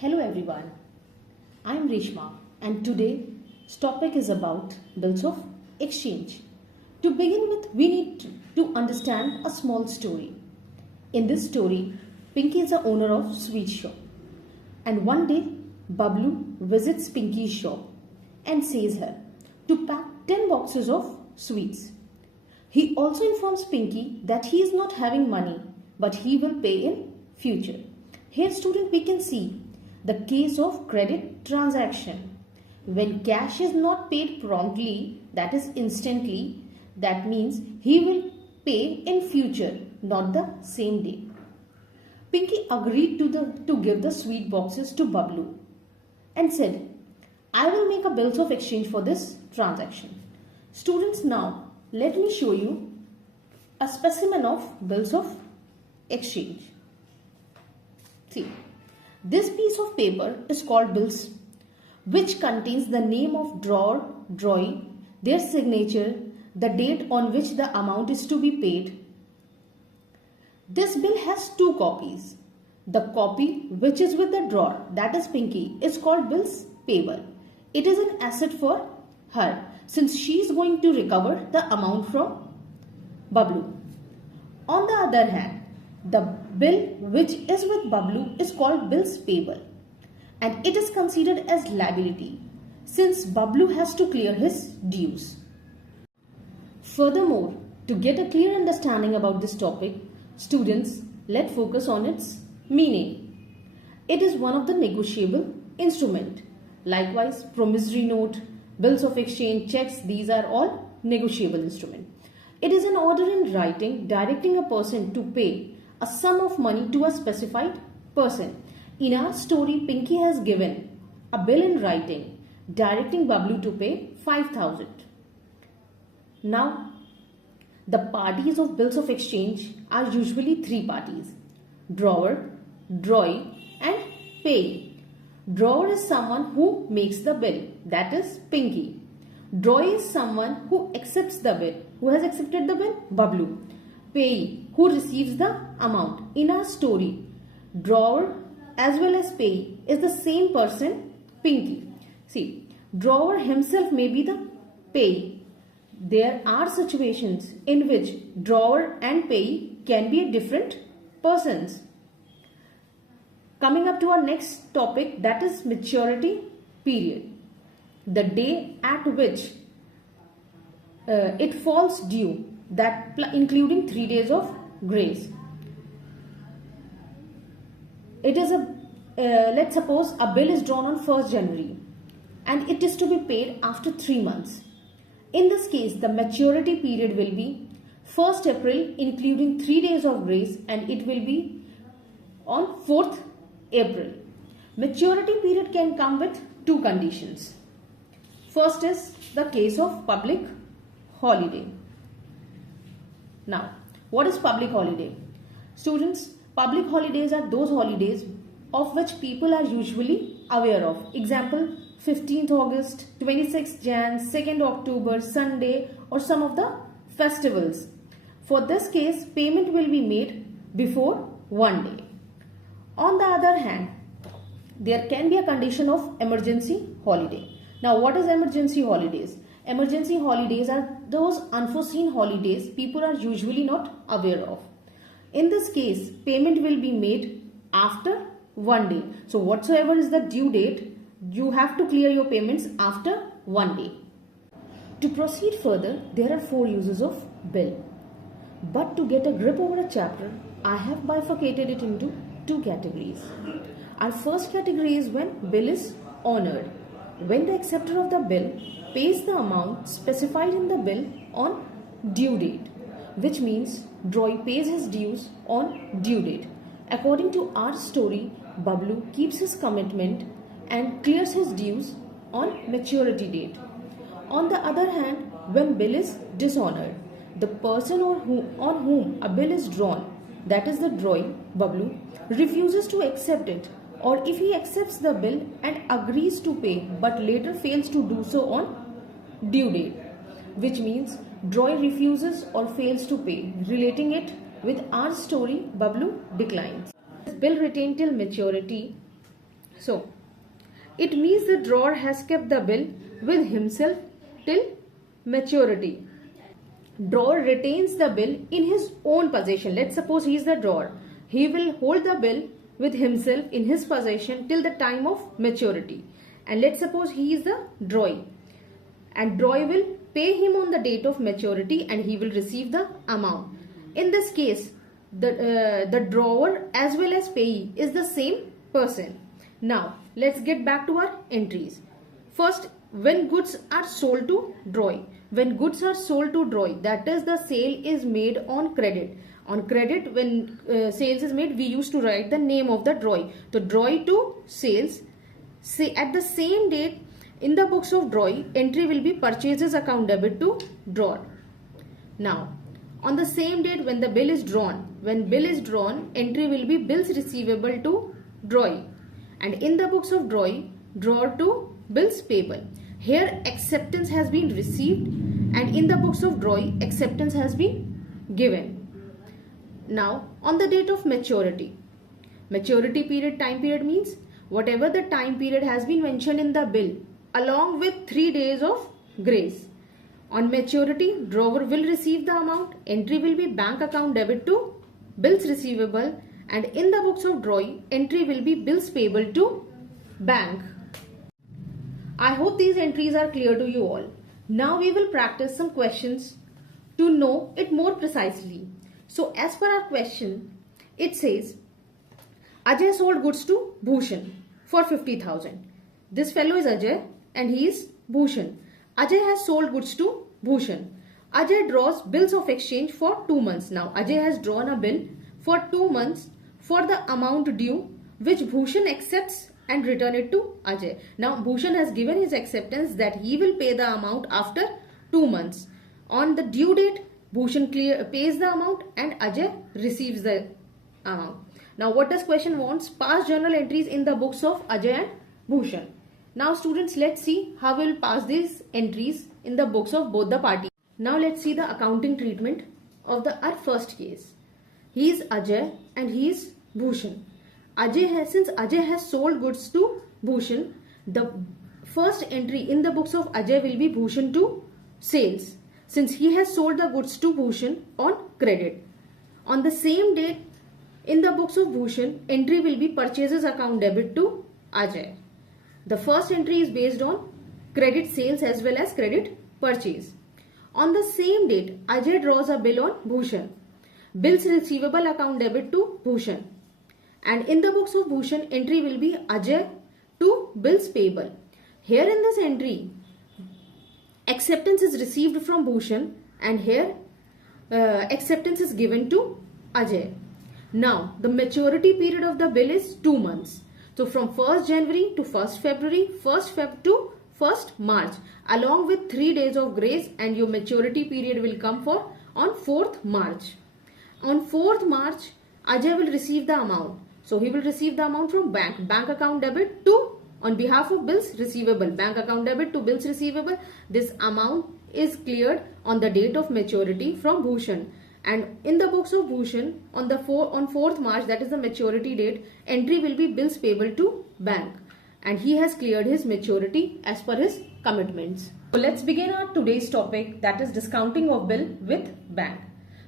Hello everyone, I am Reshma and today's topic is about bills of exchange. To begin with, we need to understand a small story. In this story, Pinky is the owner of sweet shop and one day Bablu visits Pinky's shop and says her to pack 10 boxes of sweets. He also informs Pinky that he is not having money but he will pay in future. Here student we can see the case of credit transaction. When cash is not paid promptly, that is instantly, that means he will pay in future, not the same day. Pinky agreed to give the sweet boxes to Bablu and said, I will make a bills of exchange for this transaction. Students, now let me show you a specimen of bills of exchange. See. This piece of paper is called bills, which contains the name of drawer, drawee, their signature, the date on which the amount is to be paid. This bill has two copies. The copy which is with the drawer, that is Pinky, is called bills payable. It is an asset for her since she is going to recover the amount from Bablu. On the other hand, the bill which is with Bablu is called bills payable and it is considered as liability since Bablu has to clear his dues. Furthermore, to get a clear understanding about this topic, students, let's focus on its meaning. It is one of the negotiable instrument. Likewise, promissory note, bills of exchange, checks, these are all negotiable instrument. It is an order in writing directing a person to pay a sum of money to a specified person. In our story, Pinky has given a bill in writing directing Bablu to pay 5,000. Now, the parties of bills of exchange are usually three parties: drawer, drawee and payee. Drawer is someone who makes the bill, that is Pinky. Drawee is someone who accepts the bill. Who has accepted the bill? Bablu. Payee, who receives the amount. In our story, drawer as well as payee is the same person, Pinky. See, drawer himself may be the payee. There are situations in which drawer and payee can be different persons. Coming up to our next topic, that is maturity period. The day at which it falls due, that including 3 days of grace. It is let's suppose a bill is drawn on 1st January and it is to be paid after 3 months. In this case, the maturity period will be 1st April including 3 days of grace and it will be on 4th April. Maturity period can come with two conditions. First is the case of public holiday. Now, what is public holiday? Students, public holidays are those holidays of which people are usually aware of. Example, 15th August, 26th Jan, 2nd October, Sunday or some of the festivals. For this case, payment will be made before one day. On the other hand, there can be a condition of emergency holiday. Now, what is emergency holidays? Emergency holidays are those unforeseen holidays people are usually not aware of. In this case, payment will be made after one day. So, whatsoever is the due date, you have to clear your payments after one day. To proceed further, there are 4 uses of bill. But to get a grip over a chapter, I have bifurcated it into 2 categories. Our first category is when bill is honored. When the acceptor of the bill pays the amount specified in the bill on due date, which means drawee pays his dues on due date. According to our story, Bablu keeps his commitment and clears his dues on maturity date. On the other hand, when bill is dishonored, the person on whom a bill is drawn, that is the drawee, Bablu, refuses to accept it, or if he accepts the bill and agrees to pay but later fails to do so on due date, which means drawee refuses or fails to pay. Relating it with our story, Bablu declines. Bill retained till maturity So it means the drawer has kept the bill with himself till maturity. Drawer retains the bill in his own possession. Let's suppose he is the drawer. He will hold the bill with himself in his possession till the time of maturity. And let's suppose he is the drawee. And drawee will pay him on the date of maturity and he will receive the amount. In this case, the drawer as well as payee is the same person. Now, let's get back to our entries. First, when goods are sold to drawee. When goods are sold to drawee, that is the sale is made on credit. On credit, when sales is made, we used to write the name of the drawee. So, drawee to sales. Say at the same date, in the books of drawee, entry will be purchases account debit to drawer. Now, on the same date when the bill is drawn, entry will be bills receivable to drawee. And in the books of drawee, drawer to bills payable. Here acceptance has been received and in the books of drawee, acceptance has been given. Now, on the date of maturity. Maturity period, time period means whatever the time period has been mentioned in the bill along with 3 days of grace. On maturity, drawer will receive the amount. Entry will be bank account debit to bills receivable. And in the books of drawee, entry will be bills payable to bank. I hope these entries are clear to you all. Now we will practice some questions to know it more precisely. So as per our question, it says, Ajay sold goods to Bhushan for 50,000. This fellow is Ajay and he is Bhushan. Ajay has sold goods to Bhushan. Ajay draws bills of exchange for 2 months. Now Ajay has drawn a bill for 2 months for the amount due which Bhushan accepts and return it to Ajay. Now Bhushan has given his acceptance that he will pay the amount after 2 months. On the due date, Bhushan pays the amount and Ajay receives the amount. Now what does question wants? Pass journal entries in the books of Ajay and Bhushan. Now students, let's see how we will pass these entries in the books of both the parties. Now let's see the accounting treatment of our first case. He is Ajay and he is Bhushan. Since Ajay has sold goods to Bhushan, the first entry in the books of Ajay will be Bhushan to sales, since he has sold the goods to Bhushan on credit. On the same date, in the books of Bhushan, entry will be purchases account debit to Ajay. The first entry is based on credit sales as well as credit purchase. On the same date, Ajay draws a bill on Bhushan. Bills receivable account debit to Bhushan. And in the books of Bhushan, entry will be Ajay to bills payable. Here in this entry, acceptance is received from Bhushan and here acceptance is given to Ajay. Now, the maturity period of the bill is 2 months. So, from 1st January to 1st February, 1st Feb to 1st March, along with 3 days of grace, and your maturity period will come for on 4th March. On 4th March, Ajay will receive the amount. So, he will receive the amount from bank account debit to, on behalf of bills receivable, bank account debit to bills receivable. This amount is cleared on the date of maturity from Bhushan. And in the books of Bhushan, on 4th March, that is the maturity date, entry will be bills payable to bank. And he has cleared his maturity as per his commitments. So let's begin our today's topic, that is discounting of bill with bank.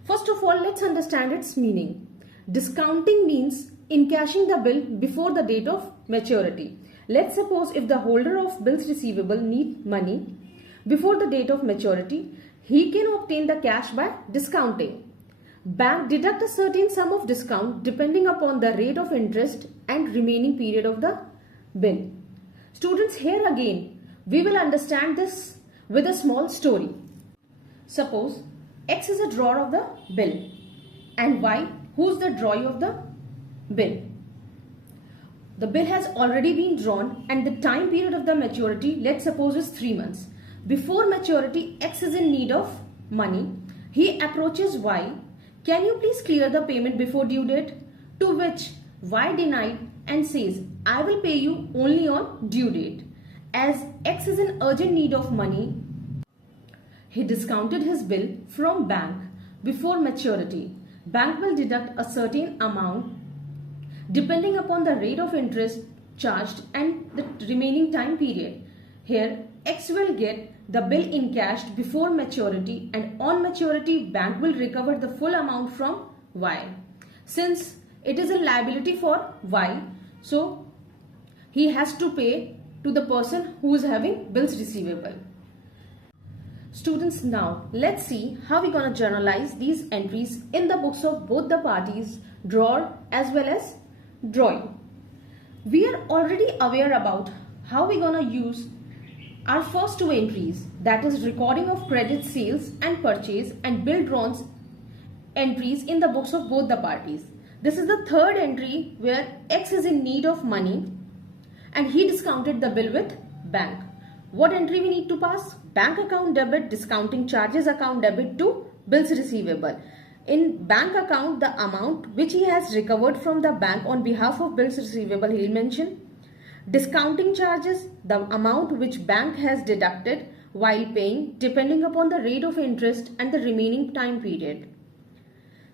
First of all, let's understand its meaning. Discounting means encashing the bill before the date of maturity. Let's suppose if the holder of bills receivable need money before the date of maturity, he can obtain the cash by discounting. Bank deduct a certain sum of discount depending upon the rate of interest and remaining period of the bill. Students, here again, we will understand this with a small story. Suppose X is a drawer of the bill and Y, who is the drawee of the bill. The bill has already been drawn and the time period of the maturity, let's suppose, is 3 months. Before maturity, X is in need of money. He approaches Y. Can you please clear the payment before due date? To which Y denied and says, I will pay you only on due date. As X is in urgent need of money, he discounted his bill from bank before maturity. Bank will deduct a certain amount depending upon the rate of interest charged and the remaining time period. Here X will get the bill encashed before maturity, and on maturity bank will recover the full amount from Y. Since it is a liability for Y, so he has to pay to the person who is having bills receivable. Students, now let's see how we're going to journalize these entries in the books of both the parties, drawer as well as drawing. We are already aware about how we're going to use our first two entries, that is recording of credit sales and purchase and bill drawn entries in the books of both the parties. This is the third entry where X is in need of money and he discounted the bill with bank. What entry we need to pass? Bank account debit, discounting charges account debit to bills receivable. In bank account, the amount which he has recovered from the bank on behalf of bills receivable he will mention. Discounting charges, the amount which bank has deducted while paying depending upon the rate of interest and the remaining time period.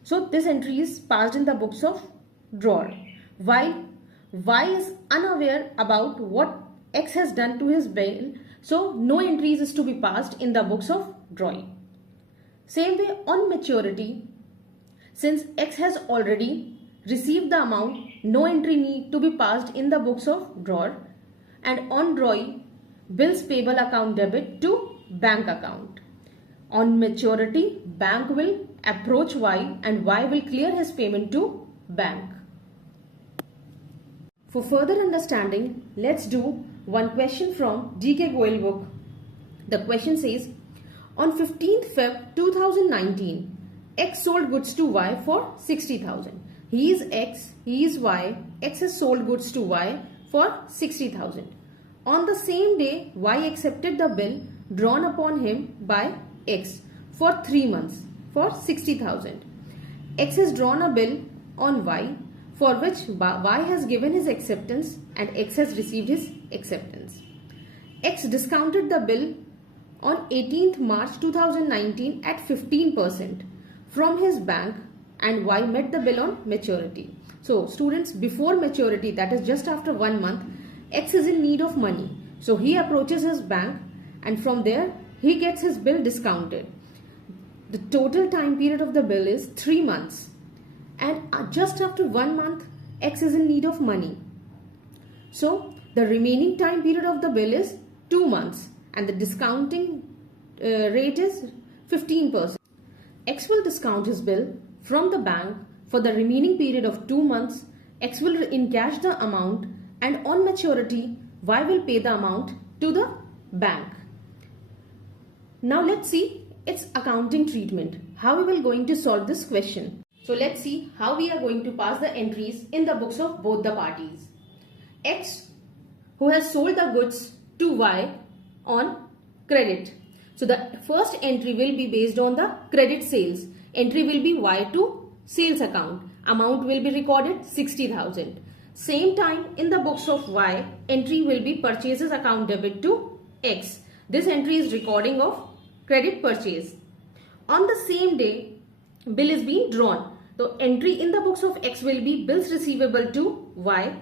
So this entry is passed in the books of drawer. While Y is unaware about what X has done to his bill, so no entries is to be passed in the books of drawing. Same way on maturity, since X has already received the amount, no entry need to be passed in the books of drawer. And on drawing, bills payable account debit to bank account. On maturity, bank will approach Y and Y will clear his payment to bank. For further understanding, let's do one question from GK Goel book. The question says, on 15th Feb 2019, X sold goods to Y for 60,000. He is X, he is Y, X has sold goods to Y for 60,000. On the same day, Y accepted the bill drawn upon him by X for 3 months for 60,000. X has drawn a bill on Y for which Y has given his acceptance and X has received his acceptance. X discounted the bill on 18th March 2019 at 15% from his bank and Y met the bill on maturity. So students, before maturity, that is just after 1 month, X is in need of money. So he approaches his bank and from there he gets his bill discounted. The total time period of the bill is 3 months. And just after 1 month, X is in need of money. So the remaining time period of the bill is 2 months and the discounting rate is 15%. X will discount his bill from the bank for the remaining period of 2 months. X will encash the amount and on maturity, Y will pay the amount to the bank. Now let's see its accounting treatment. How we will going to solve this question. So let's see how we are going to pass the entries in the books of both the parties. X, who has sold the goods to Y on credit. So the first entry will be based on the credit sales. Entry will be Y to sales account. Amount will be recorded 60,000. Same time in the books of Y, entry will be purchases account debit to X. This entry is recording of credit purchase. On the same day, bill is being drawn. So entry in the books of X will be bills receivable to Y,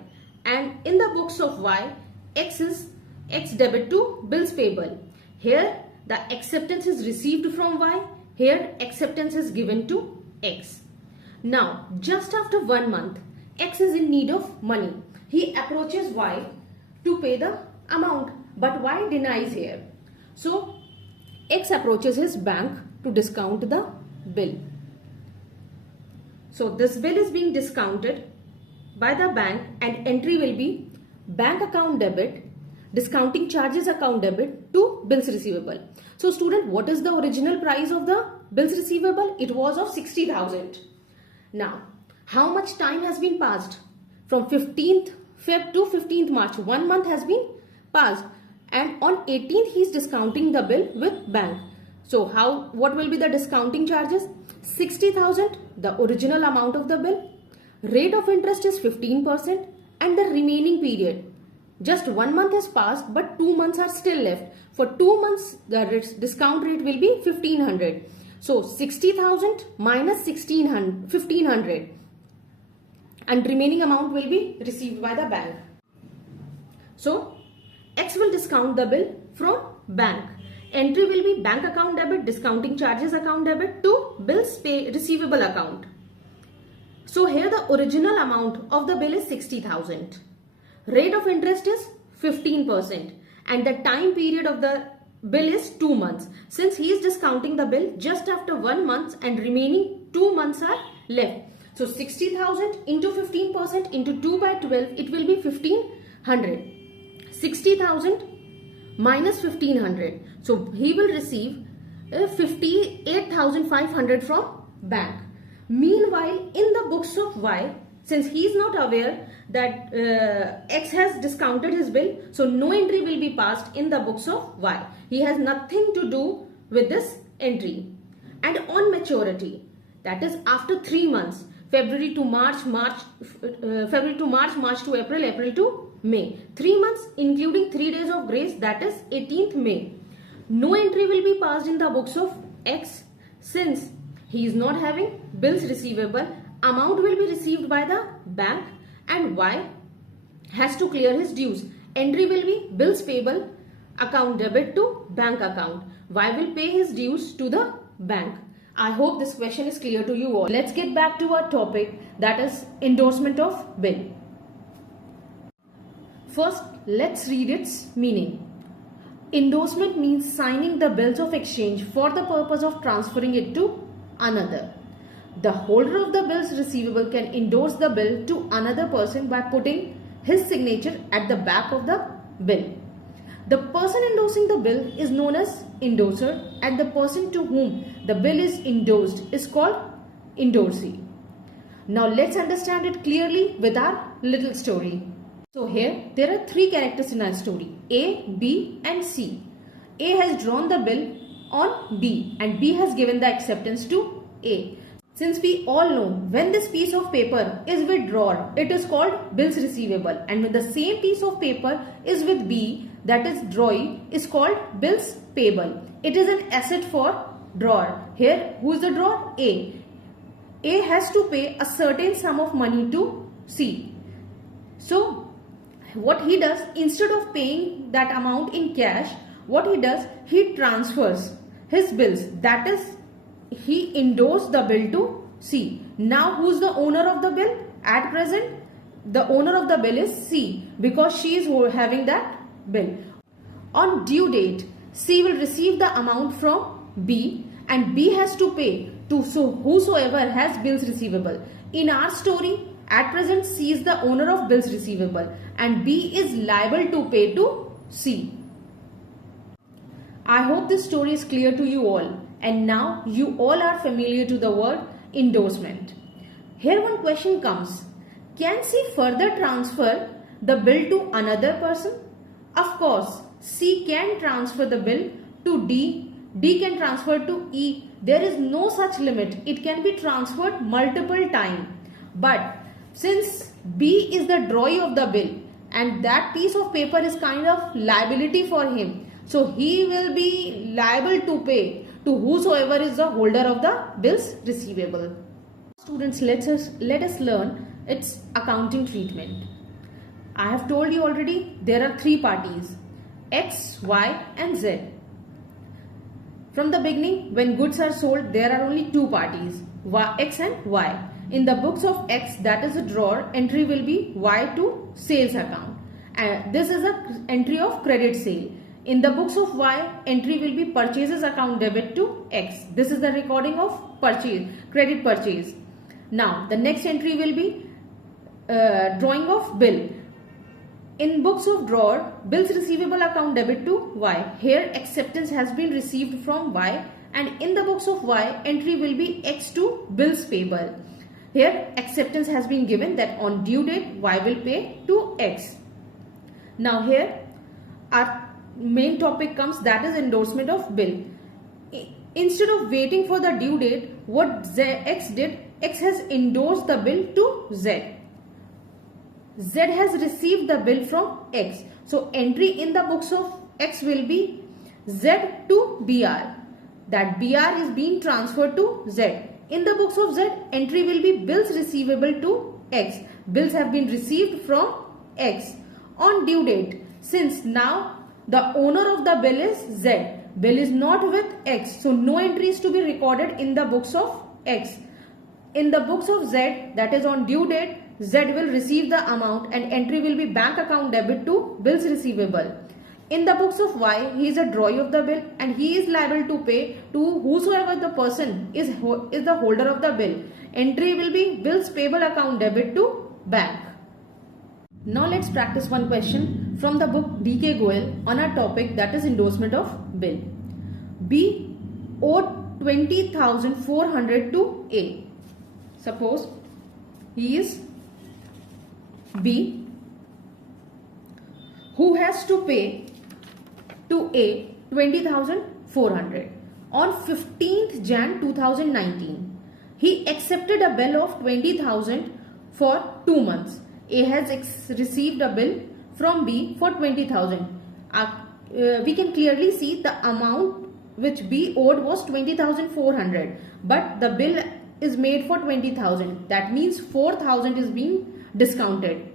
and in the books of Y, X is X debit to bills payable. Here the acceptance is received from Y. Here acceptance is given to X. Now just after 1 month, X is in need of money. He approaches Y to pay the amount, but Y denies here. So X approaches his bank to discount the bill. So this bill is being discounted by the bank and entry will be bank account debit, discounting charges account debit to bills receivable. So student, what is the original price of the bills receivable? It was of 60,000. Now, how much time has been passed? From 15th Feb to 15th March, 1 month has been passed. And on 18th, he is discounting the bill with bank. So what will be the discounting charges? 60,000, the original amount of the bill. Rate of interest is 15% and the remaining period. Just 1 month has passed but 2 months are still left. For 2 months, the discount rate will be 1500. So 60,000 minus 1500 and remaining amount will be received by the bank. So X will discount the bill from bank. Entry will be bank account debit, discounting charges account debit to bills receivable account. So here the original amount of the bill is 60,000. Rate of interest is 15% and the time period of the bill is 2 months. Since he is discounting the bill just after 1 month and remaining 2 months are left. So 60,000 into 15% into 2 by 12, it will be 1500. 60,000 minus 1500. So he will receive 58,500 from bank. Meanwhile, in the books of Y, since he is not aware that X has discounted his bill, so no entry will be passed in the books of Y. He has nothing to do with this entry. And on maturity, that is after 3 months, February to March, March to April, April to May. 3 months including 3 days of grace, that is 18th May. No entry will be passed in the books of X since he is not having bills receivable. Amount will be received by the bank and Y has to clear his dues. Entry will be bills payable account debit to bank account. Y will pay his dues to the bank. I hope this question is clear to you all. Let's get back to our topic, that is endorsement of bill. First, let's read its meaning. Endorsement means signing the bills of exchange for the purpose of transferring it to another. The holder of the bills receivable can endorse the bill to another person by putting his signature at the back of the bill. The person endorsing the bill is known as endorser and the person to whom the bill is endorsed is called endorsee. Now let's understand it clearly with our little story. So here there are 3 characters in our story, A, B and C. A has drawn the bill on B and B has given the acceptance to A. Since we all know when this piece of paper is withdrawn, it is called bills receivable, and when the same piece of paper is with B, that is drawee, is called bills payable. It is an asset for drawer. Here who is the drawer? A. A has to pay a certain sum of money to C. So what he does, instead of paying that amount in cash, what he does, he transfers his bills, that is he endorsed the bill to C. Now who is the owner of the bill? At present the owner of the bill is C because she is having that bill. On due date, C will receive the amount from B and B has to pay to whosoever has bills receivable. In our story, at present C is the owner of bills receivable and B is liable to pay to C. I hope this story is clear to you all. And now you all are familiar to the word endorsement. Here one question comes. Can C further transfer the bill to another person? Of course, C can transfer the bill to D. D can transfer to E. There is no such limit. It can be transferred multiple times. But since B is the drawee of the bill and that piece of paper is kind of liability for him, so he will be liable to pay to whosoever is the holder of the bills receivable. Students, let us learn its accounting treatment. I have told you already there are 3 parties, X, Y and Z. From the beginning, when goods are sold, there are only 2 parties, X and Y. In the books of X, that is a drawer, entry will be Y to sales account. And this is an entry of credit sale. In the books of Y, entry will be purchases account debit to X. This is the recording of purchase, credit purchase. Now, the next entry will be drawing of bill. In books of drawer, bills receivable account debit to Y. Here, acceptance has been received from Y and in the books of Y, entry will be X to bills payable. Here, acceptance has been given that on due date, Y will pay to X. Now here, our main topic comes, that is endorsement of bill. Instead of waiting for the due date, what X did, X has endorsed the bill to Z. Z has received the bill from X. So entry in the books of X will be Z to BR. That BR is being transferred to Z. In the books of Z, entry will be bills receivable to X. Bills have been received from X. On due date, Since now the owner of the bill is Z, bill is not with X, so no entry is to be recorded in the books of X. In the books of Z, that is on due date, Z will receive the amount and entry will be bank account debit to bills receivable. In the books of Y, he is a drawee of the bill and he is liable to pay to whosoever the person is the holder of the bill. Entry will be bills payable account debit to bank. Now let's practice one question from the book D.K. Goel on our topic, that is endorsement of bill. B owed 20,400 to A. Suppose he is B who has to pay to A 20,400 on 15th Jan 2019. He accepted a bill of 20,000 for 2 months. A has received a bill from B for 20,000. We can clearly see the amount which B owed was 20,400, but the bill is made for 20,000. That means 4,000 is being discounted.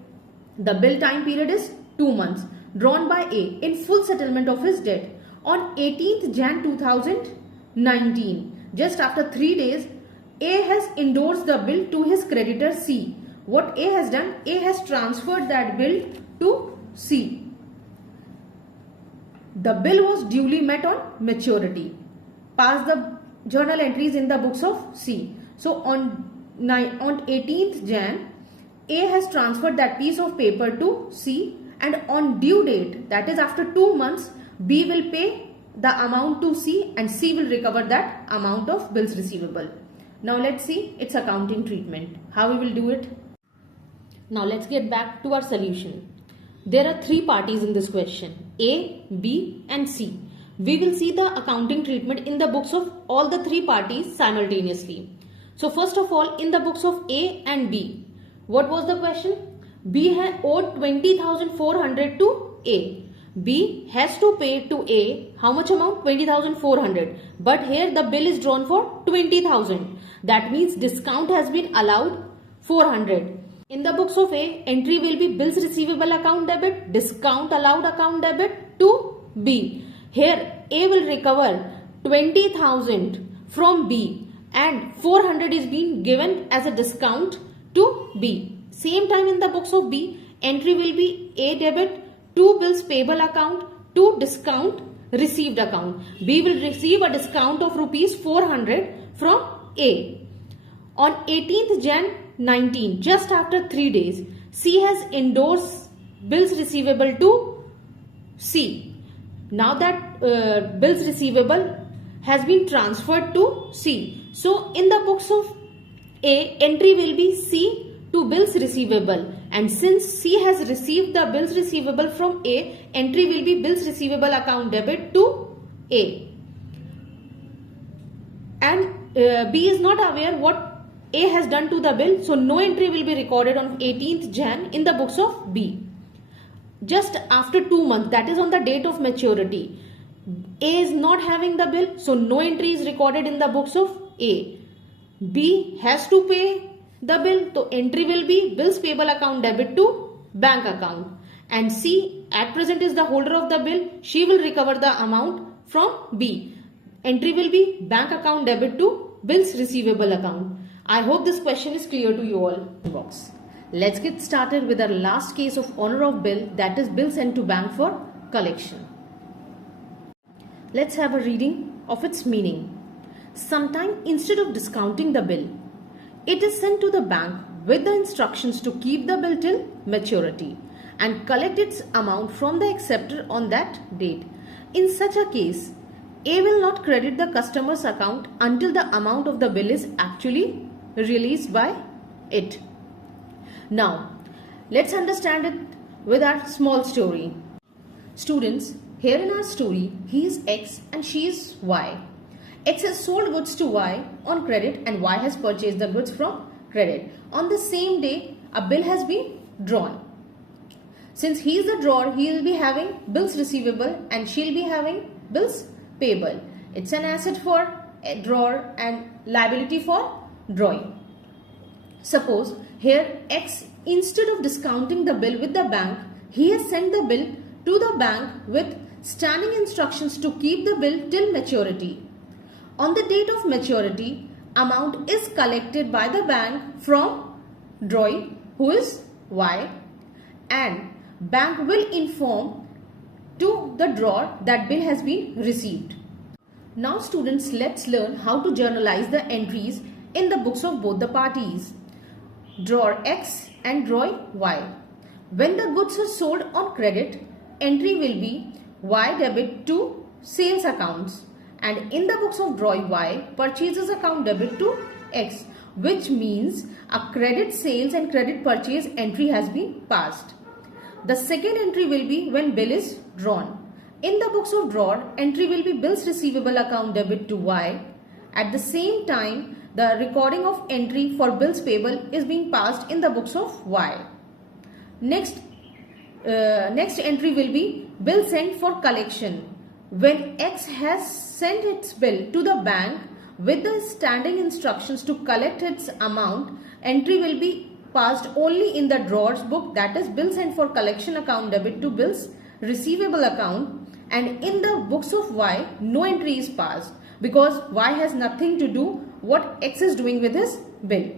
The bill time period is 2 months, drawn by A in full settlement of his debt on 18th Jan 2019. Just after 3 days, A has endorsed the bill to his creditor C. What A has done? A has transferred that bill to C. The bill was duly met on maturity. Pass the journal entries in the books of C. So on 18th Jan, A has transferred that piece of paper to C, and on due date, that is after 2 months, B will pay the amount to C and C will recover that amount of bills receivable. Now let's see its accounting treatment. How we will do it? Now let's get back to our solution. There are 3 parties in this question, A, B and C. We will see the accounting treatment in the books of all the 3 parties simultaneously. So first of all, in the books of A and B, what was the question? B had owed 20,400 to A. B has to pay to A how much amount? 20,400. But here the bill is drawn for 20,000. That means discount has been allowed 400. In the books of A, entry will be bills receivable account debit, discount allowed account debit to B. Here A will recover 20,000 from B and 400 is being given as a discount to B. Same time in the books of B, entry will be A debit to bills payable account to discount received account. B will receive a discount of rupees 400 from A. On 18th Jan 19, just after 3 days, C has endorsed bills receivable to C. Now that bills receivable has been transferred to C. So in the books of A, entry will be C to bills receivable, and since C has received the bills receivable from A, entry will be bills receivable account debit to A. And B is not aware what A has done to the bill, so no entry will be recorded on 18th Jan in the books of B. Just after 2 months, that is on the date of maturity, A is not having the bill, so no entry is recorded in the books of A. B has to pay the bill, so entry will be bills payable account debit to bank account. And C at present is the holder of the bill, she will recover the amount from B. Entry will be bank account debit to bills receivable account. I hope this question is clear to you all. Let's get started with our last case of honor of bill, that is bill sent to bank for collection. Let's have a reading of its meaning. Sometime instead of discounting the bill, it is sent to the bank with the instructions to keep the bill till maturity and collect its amount from the acceptor on that date. In such a case, A will not credit the customer's account until the amount of the bill is actually released by it. Now, let's understand it with our small story. Students, here in our story, he is X and she is Y. X has sold goods to Y on credit and Y has purchased the goods from credit. On the same day, a bill has been drawn. Since he is the drawer, he will be having bills receivable and she will be having bills payable. It's an asset for a drawer and liability for drawing. Suppose here X, instead of discounting the bill with the bank, he has sent the bill to the bank with standing instructions to keep the bill till maturity. On the date of maturity, amount is collected by the bank from drawee, who is Y, and bank will inform to the drawer that bill has been received. Now students, let's learn how to journalize the entries in the books of both the parties, drawer X and drawer Y. When the goods are sold on credit, entry will be Y debit to sales accounts, and in the books of drawer Y, purchases account debit to X, which means a credit sales and credit purchase entry has been passed. The second entry will be when bill is drawn. In the books of drawer, entry will be bills receivable account debit to Y. At the same time, the recording of entry for bills payable is being passed in the books of Y. Next entry will be bill sent for collection. When X has sent its bill to the bank with the standing instructions to collect its amount, entry will be passed only in the drawer's book, that is bill sent for collection account debit to bills receivable account, and in the books of Y no entry is passed because Y has nothing to do what X is doing with his bill.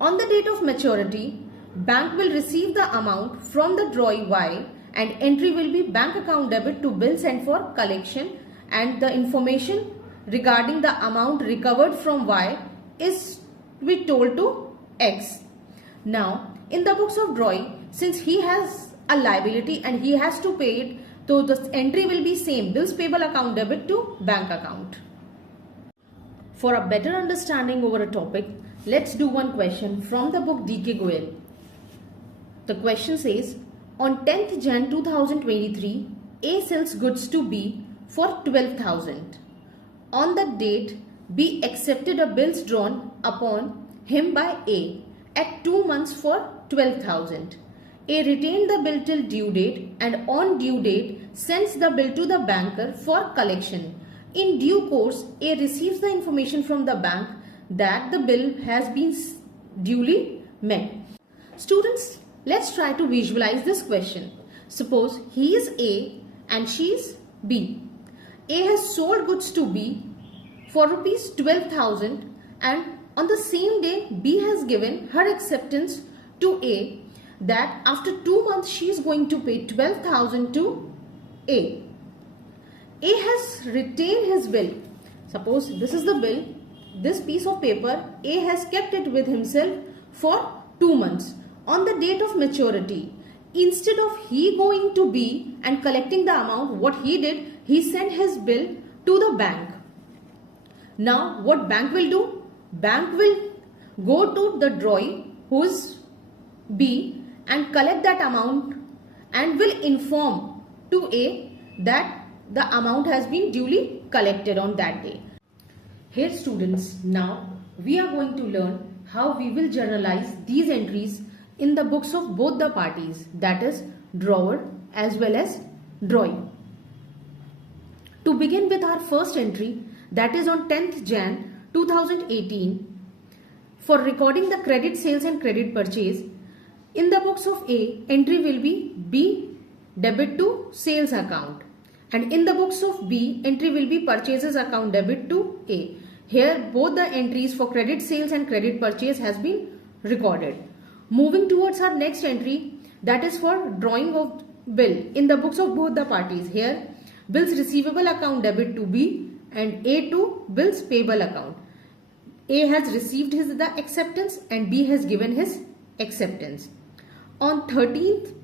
On the date of maturity, bank will receive the amount from the drawee Y and entry will be bank account debit to bill sent for collection, and the information regarding the amount recovered from Y is to be told to X. Now, in the books of drawee, since he has a liability and he has to pay it, so the entry will be same, bills payable account debit to bank account. For a better understanding over a topic, let's do one question from the book D.K. Goyal. The question says, on 10th Jan 2023, A sells goods to B for 12,000. On the date, B accepted a bills drawn upon him by A at 2 months for 12,000. A retained the bill till due date and on due date sends the bill to the banker for collection. In due course, A receives the information from the bank that the bill has been duly met. Students, let's try to visualize this question. Suppose he is A and she is B. A has sold goods to B for rupees 12,000 and on the same day B has given her acceptance to A that after 2 months she is going to pay 12,000 to A. A has retained his bill. Suppose this is the bill. This piece of paper, A has kept it with himself for 2 months. On the date of maturity, instead of he going to B and collecting the amount, what he did, he sent his bill to the bank. Now, what bank will do? Bank will go to the drawee, who is B, and collect that amount and will inform to A that the amount has been duly collected on that day. Here students, now we are going to learn how we will journalize these entries in the books of both the parties, that is drawer as well as drawee. To begin with our first entry, that is on 10th Jan 2018, for recording the credit sales and credit purchase, in the books of A, entry will be B debit to sales account, and in the books of B, entry will be purchases account debit to A. Here both the entries for credit sales and credit purchase has been recorded. Moving towards our next entry, that is for drawing of bill in the books of both the parties. Here bills receivable account debit to B and A to bills payable account. A has received the acceptance and B has given his acceptance. On 13th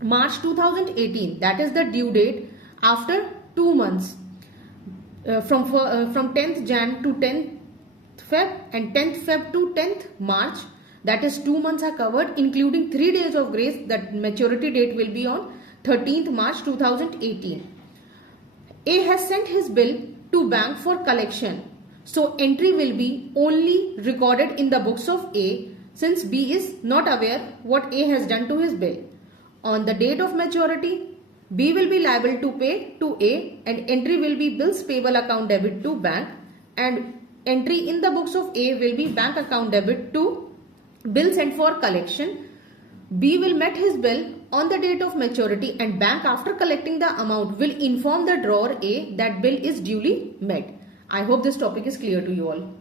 March 2018, that is the due date after 2 months, from 10th Jan to 10th Feb and 10th Feb to 10th March, that is 2 months are covered, including 3 days of grace. That maturity date will be on 13th March 2018. A has sent his bill to bank for collection. So entry will be only recorded in the books of A, since B is not aware what A has done to his bill. On the date of maturity, B will be liable to pay to A and entry will be bills payable account debit to bank, and entry in the books of A will be bank account debit to bills and for collection. B will met his bill on the date of maturity and bank after collecting the amount will inform the drawer A that bill is duly met. I hope this topic is clear to you all.